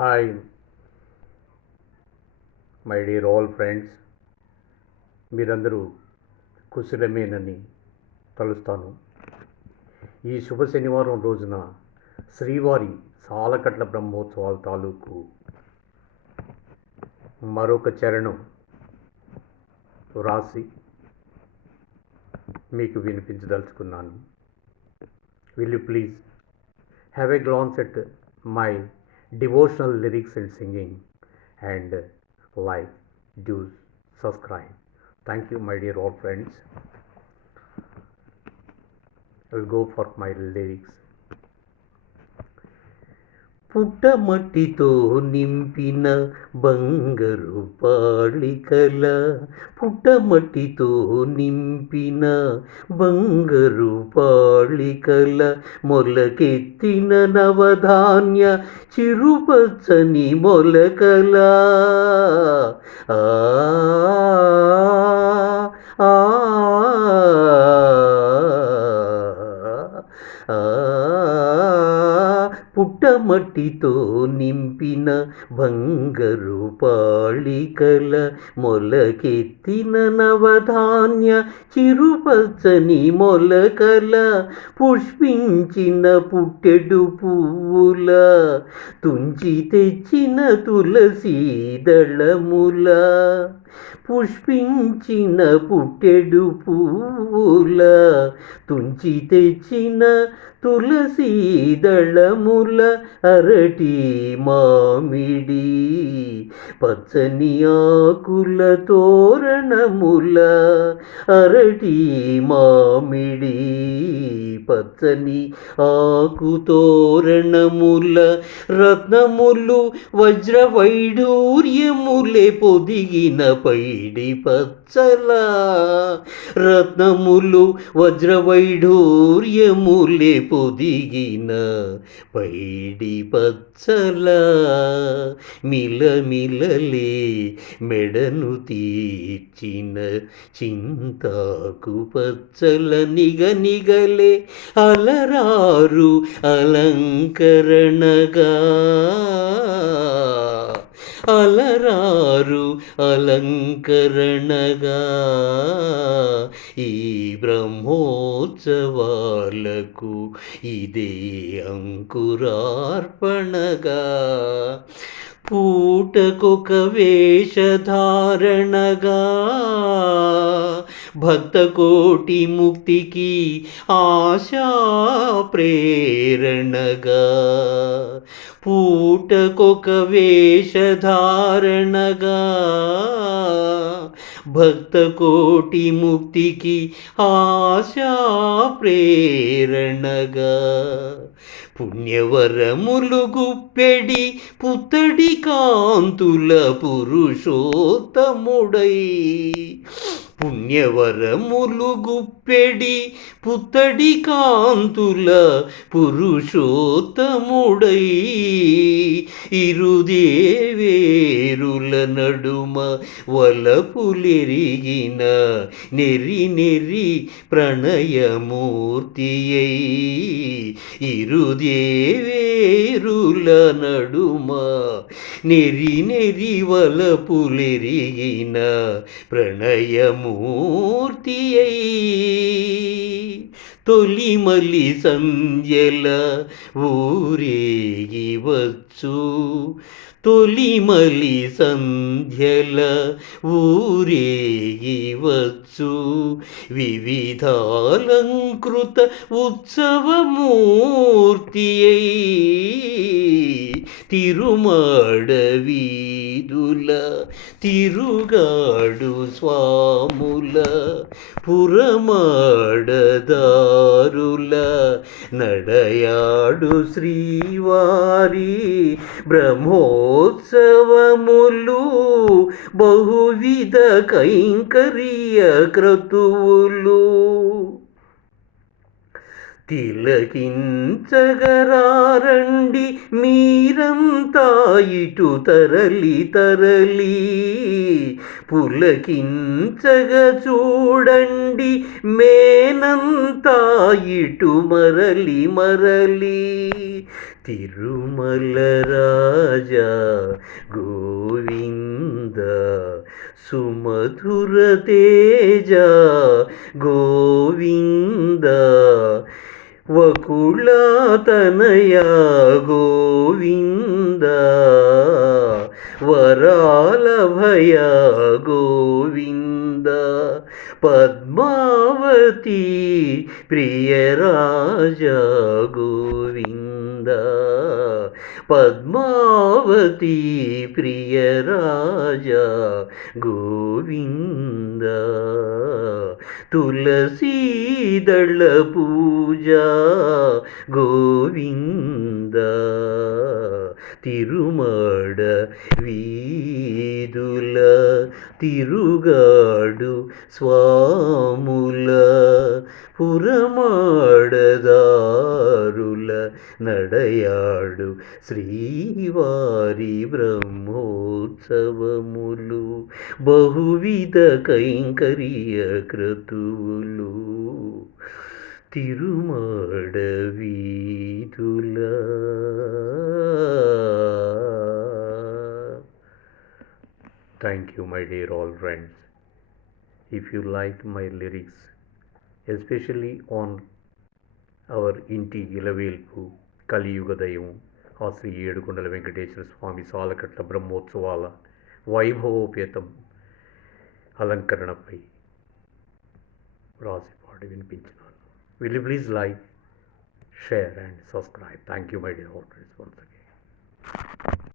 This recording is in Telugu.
Hi my dear all friends, మీరందరూ కుశలమేనని తలుస్తాను. ఈ శుభ శనివారం రోజున శ్రీవారి సాలకట్ల బ్రహ్మోత్సవాల తాలూకు మరొక చరణం వ్రాసి మీకు వినిపించదలుచుకున్నాను. Will you please have a glance at my devotional lyrics and singing, and like, do subscribe. Thank you, my dear all friends. I'll go for my lyrics. పుట్టమట్టితో నింపిన బంగారు పాళికల, పుట్టమట్టితో నింపిన బంగారు పాళికల, మొలకెత్తిన నవధాన్య చిరుపచ్చని మొలకల. ఆ ఆ పుట్టమట్టితో నింపిన బంగారు పాళికల, మొలకెత్తిన నవధాన్య చిరుపచ్చని మొలకల, పుష్పించిన పుట్టెడు పువ్వుల, తుంచి తెచ్చిన తులసీ దళముల, పుష్పించిన పుట్టెడు పువ్వుల, తుంచి తెచ్చిన తులసీ దళముల, అరటి మామిడి పచ్చని ఆకుల తోరణముల, అరటి మామిడి పచ్చని ఆకు తోరణముల, రత్నములు వజ్ర వైడూర్యములే పొదిగిన పైడి పచ్చల, రత్నములు వజ్ర వైడూర్యములే పొదిగిన పైడి పచ్చల, మిలమిలలే మెడను తీర్చిన చింతాకు పచ్చల, నిగనిగలే అలరారు అలంకరణగా, అలరారు అలంకరణగా, ఈ బ్రహ్మోత్సవాలకు ఇదే అంకురార్పణగా, పూటకొక వేషధారణగా, భక్తకోటి ముక్తికి ఆశా ప్రేరణగా, పూటకొక వేషధారణగా, భక్తకోటి ముక్తికి ఆశా ప్రేరణగా, పుణ్యవరములు గుప్పెడి పుత్తడి కాంతుల పురుషోత్తముడై, పుణ్యవరములు గుప్పెడి పుత్తడి కాంతుల పురుషోత్తముడై, ఇరుదేవేరుల నడుమ వలపులెరిగిన నెరి నెరి ప్రణయమూర్తియై, ఇరుదేవేరుల నడుమ నెరి నెరి వలపులెరిగిన ప్రణయమూర్తియై, తొలిమలి సంధ్యల ఊరేగి వచ్చు, తొలిమలి సంధ్యల ఊరేగి వచ్చు, వివిధాలంకృత ఉత్సవమూర్తియై, తిరుమాడ వీధుల తిరుగాడు స్వాముల, పురమాడదారుల నడయాడు శ్రీవారి బ్రహ్మోత్సవములు, బహువిధ కైంకర్య క్రతువులు, తిలకించగరారండి మీరంతా ఇటు తరలి తరలి, పులకించగ చూడండి మేనంతా ఇటు మరలి మరలి, తిరుమల రాజా గోవింద సుమధుర తేజ గోవింద వకుళతనయ గోవింద వరాల భయ గోవింద పద్మావతి ప్రియరాజ గోవింద పద్మావతి ప్రియరాజ గోవింద తులసీదళ పూజ గోవింద తిరుమడ వీధుల తిరుగాడు స్వాముల పురమాడదారుల నడయాడు శ్రీవారి బ్రహ్మోత్సవములు బహువిధ కైంకర్య క్రతువులు తిరుమాడ వీధుల. Thank you, my dear all friends. If you like my lyrics, especially on our ఇంటి ఇలవేల్పు కలియుగ దైవం ఆ శ్రీ ఏడుకొండల వెంకటేశ్వర స్వామి సాలకట్ల బ్రహ్మోత్సవాల వైభవోపేతం అలంకరణపై రాసి పాడి వినిపించినాను. Will you please like, share and subscribe? Thank you, my dear all friends, once again.